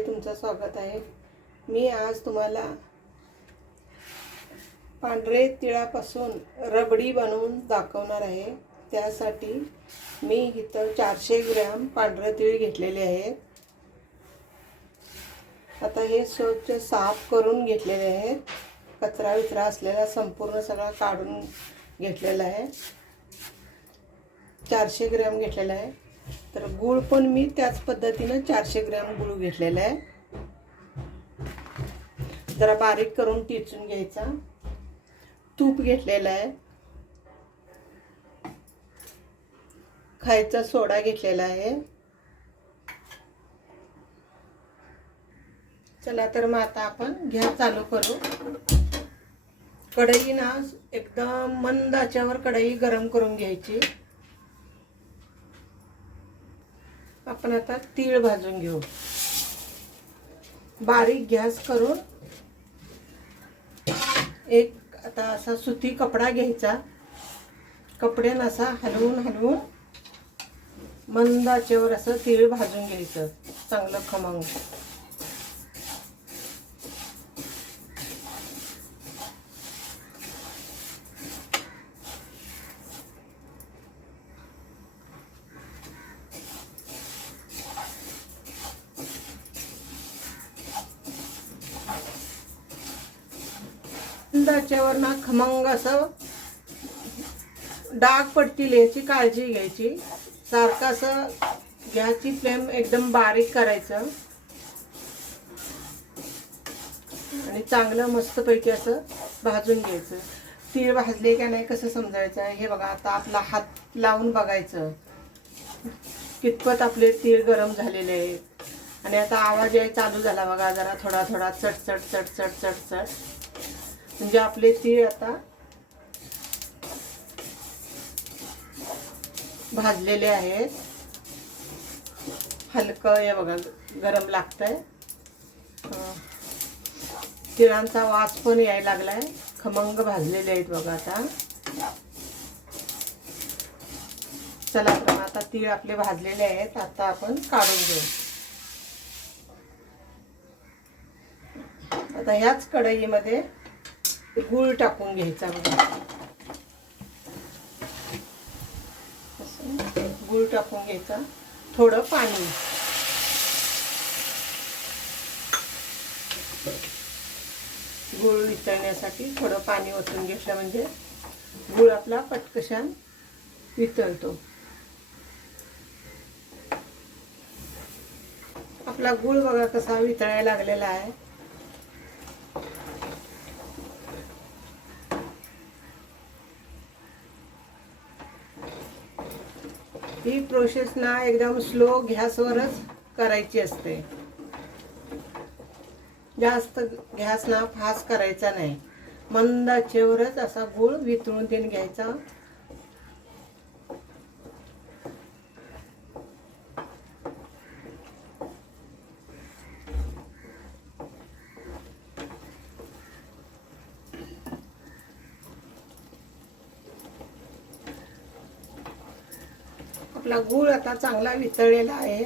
मध्ये तुमचं स्वागत आहे। मी आज तुम्हाला पांढरे तिळापासून रबडी बनवून दाखवणार आहे। त्यासाठी मी इथं 400 ग्रॅम पांढरे तीळ घेतलेले आहेत। आता हे स्वच्छ साफ करून घेतलेले आहेत। कचरा विचरा असलेला संपूर्ण सगळा काढून घेतलेला आहे। 400 ग्रॅम घेतलेला आहे। तर गूळ पण मी त्याच पद्धतीने 400 ग्रॅम गूळ घेतलेला आहे। जरा बारीक करून टिचून घ्यायचा। तूप घेतलेला आहे। खायचा सोडा घेतलेला आहे। चला तर मग आता आपण गॅस चालू करू। कढई ना एकदम मंद आचेवर कढई गरम करून घ्यायची। आपण आता तीळ भाजून घेऊ। बारीक गॅस करून एक आता असा सुती कपडा घ्यायचा। कपड्याने असा हलवून मंद आचेवर असं तीळ भाजून घ्यायचं चांगलं खमंग। त्याच्यावर ना खमंग असं डाग पडतील याची काळजी घ्यायची। सारखं असं गॅसची फ्लेम एकदम बारीक करायचं आणि चांगलं मस्तपैकी असं भाजून घ्यायचं। तीळ भाजले का नाही कसं समजायचं हे बघा। आता आपला हात लावून बघायचं कितपत आपले तीळ गरम झालेले आहेत। आणि आता आवाज यायला चालू झाला बघा। जरा थोडा थोडा चट चट चट चट चट चट म्हणजे आपले तीळ आता भाजलेले आहेत। हलकं हे बघा गरम लागतंय। तिळांचा वास पण यायला लागलाय। खमंग भाजलेले आहेत बघा। आता चला तर आता तीळ आपले भाजलेले आहेत। आता आपण काढून घेऊ। आता ह्याच कढईमध्ये गूळ टाकून घ्यायचा बघा। गूळ टाकून घ्यायचा। थोडं पाणी गूळ वितळण्यासाठी थोडं पाणी ओतून घेतलं म्हणजे गूळ आपला पटकन वितळतो। आपला गूळ बघा कसा वितळायला लागलेला आहे। ही प्रोसेस ना एकदम स्लो गॅसवरच करायची असते। जास्त गॅस ना फास्ट करायचा नाही। मंद आचेवरच असा गूळ वितळून देऊन घ्यायचा। आपला गूळ आता चांगला वितळलेला आहे।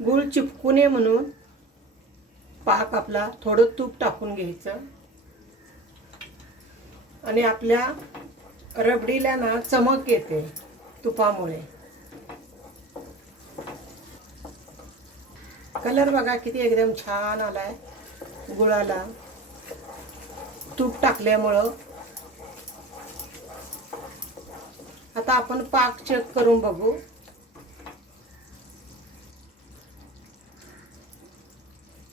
गूळ चिपकू नये म्हणून पाक आपला थोडं तूप टाकून घ्यायचं आणि आपल्या रबडीला ना चमक येते तुपामुळे। कलर बघा किती एकदम छान आलाय गुळाला तूप टाकल्यामुळं। आता आपण पाक चेक करून बघू।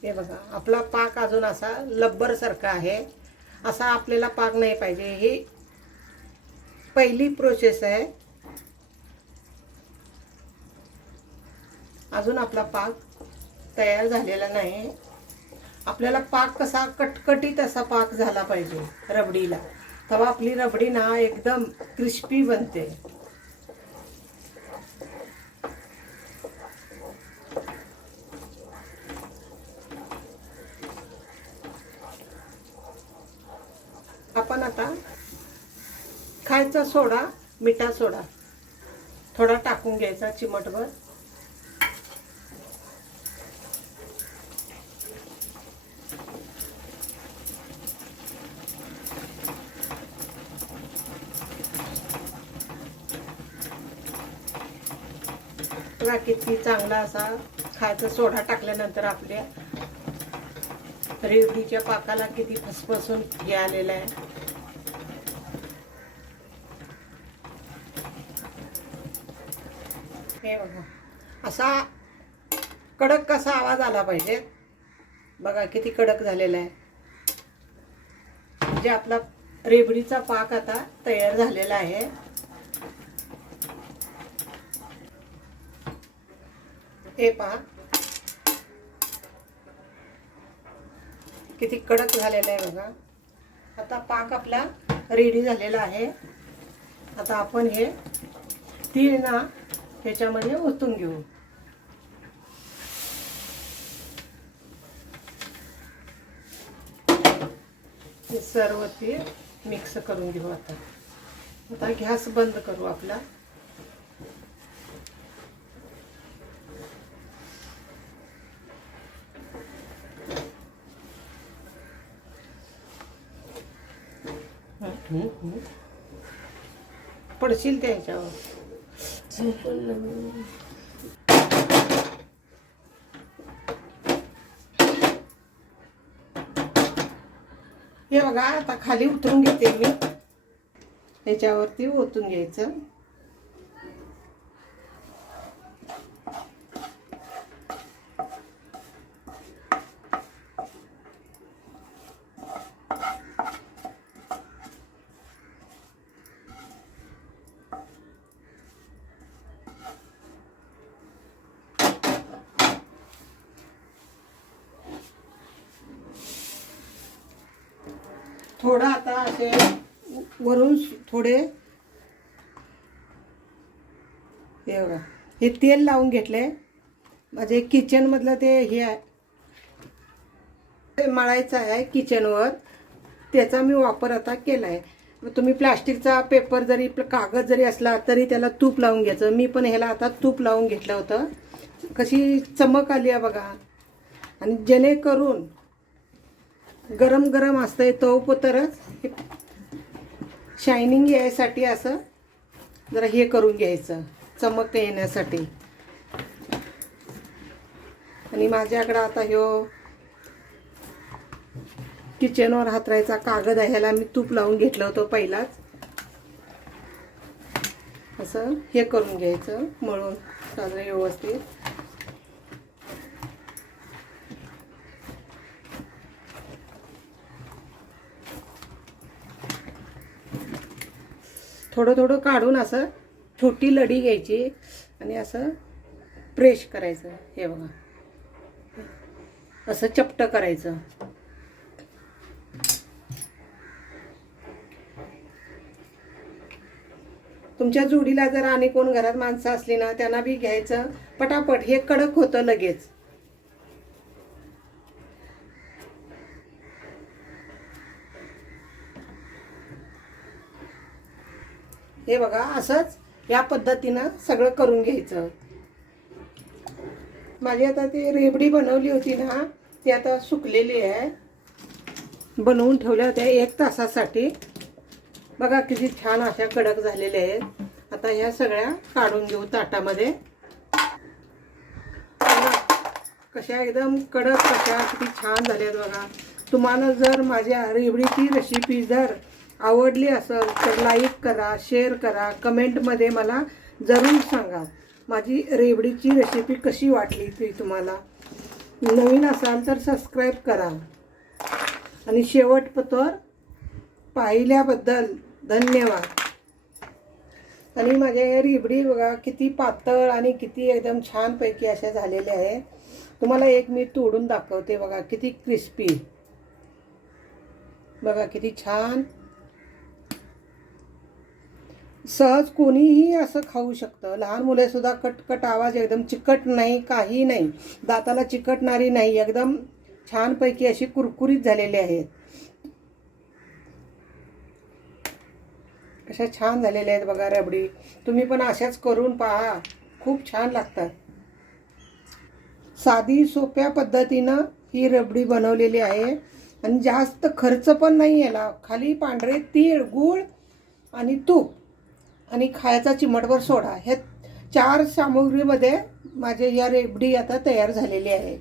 हे बघा आपला पाक अजून असा लब्बर सारखा आहे। असा आपल्याला पाक नाही पाहिजे। ही पहिली प्रोसेस आहे। अजून आपला पाक तयार झालेला नाही। आपल्याला पाक कसा कटकटीत असा पाक झाला पाहिजे रबडीला। तेव्हा आपली रबडी ना एकदम क्रिस्पी बनते। आपण आता खायचा सोडा, मिठा सोडा थोडा टाकून घ्यायचा चिमटभर. बघा किती चांगला असा खायचा सोडा टाकल्यानंतर आपल्या रेवडीच्या पाकाला किती फसफसून हे आलेलं आहे. हे बघा असा कडक कसा आवाज आला पाहिजे. बघा किती कडक झालेला आहे. म्हणजे आपला रेवडीचा पाक आता तयार झालेला आहे. हे पहा किती कडक झालेला आहे बघा. आता पाक आपला रेडी झालेला आहे. आता आपण हे तीळ ना ह्याच्यामध्ये ओतून घेऊ. हे सर्व तीळ मिक्स करून घेऊ. आता गॅस बंद करू आपला. पडशील त्याच्यावर. हे बघा आता खाली उतरून घेते मी. ह्याच्यावरती ओतून घ्यायचं. थोडं आता असे वरून थोडे हे बघा हे तेल लावून घेतले. माझे किचन मधलं ते हे आहे मळायचं आहे किचनवर. त्याचा मी वापर आता केला आहे. तुम्ही प्लास्टिकचा पेपर जरी कागद जरी असला तरी त्याला तूप लावून घ्यायचं. मी पण ह्याला आता तूप लावून घेतलं होतं. कशी चमक आली आहे बघा. आणि जेणेकरून गरम गरम असतंय तोप तरच शायनिंग यायसाठी असं जरा हे करून घ्यायचं चमक येण्यासाठी. आणि माझ्याकडं आता ह्यो किचनवर हातरायचा कागद आहे. ह्याला मी तूप लावून घेतलं होतं पहिलाच. असं हे करून घ्यायचं मळून सगळं व्यवस्थित. थोडं थोडं काढून असं छोटी लडी घ्यायची आणि असं प्रेस करायचं. हे बघा असं चपटं करायचं. तुमच्या जोडीला जर आणि कोण घरात माणसं असली ना त्यांना बी घ्यायचं. पटापट हे कडक होतं लगेच. हे बघा असंच या पद्धतीनं सगळं करून घ्यायचं. माझी आता ती रेवडी बनवली होती ना ती आता सुकलेली आहे. बनवून ठेवल्या होत्या 1 तासासाठी. बघा किती छान अशा कडक झालेल्या आहेत. आता ह्या सगळ्या काढून घेऊ ताटामध्ये. कशा एकदम कडक कशा किती छान झाल्यात बघा. तुम्हाला जर माझ्या रेवडीची रेसिपी जर आवडली असेल तर लाईक करा, शेअर करा, कमेंटमध्ये मला जरूर सांगा माझी रेवडीची रेसिपी कशी वाटली ती तुम्हाला. नवीन असाल तर सबस्क्राईब करा. आणि शेवटपर्यंत पाहिल्याबद्दल धन्यवाद. आणि माझ्या या रेवडी बघा किती पातळ आणि किती एकदम छानपैकी अशा झालेल्या आहे. तुम्हाला एक मी तोडून दाखवते. बघा किती क्रिस्पी. बघा किती छान. सहज कोणीही असं खाऊ शकतं. लहान मुले सुद्धा कटकट आवाज एकदम चिकट नाही काही नाही. दाताला चिकटणारी नाही. एकदम छानपैकी अशी कुरकुरीत झालेली आहेत. अशा छान झालेल्या आहेत बघा रबडी. तुम्ही पण अशाच करून पहा, खूप छान लागतात. साधी सोप्या पद्धतीनं ही रबडी बनवलेली आहे आणि जास्त खर्च पण नाही याला. खाली पांढरे तीळ, गूळ आणि तूप आणि खायचा चिमटभर सोडा, ह्या 4 सामुग्रीमध्ये माझे या रबडी आता तयार झालेली आहे.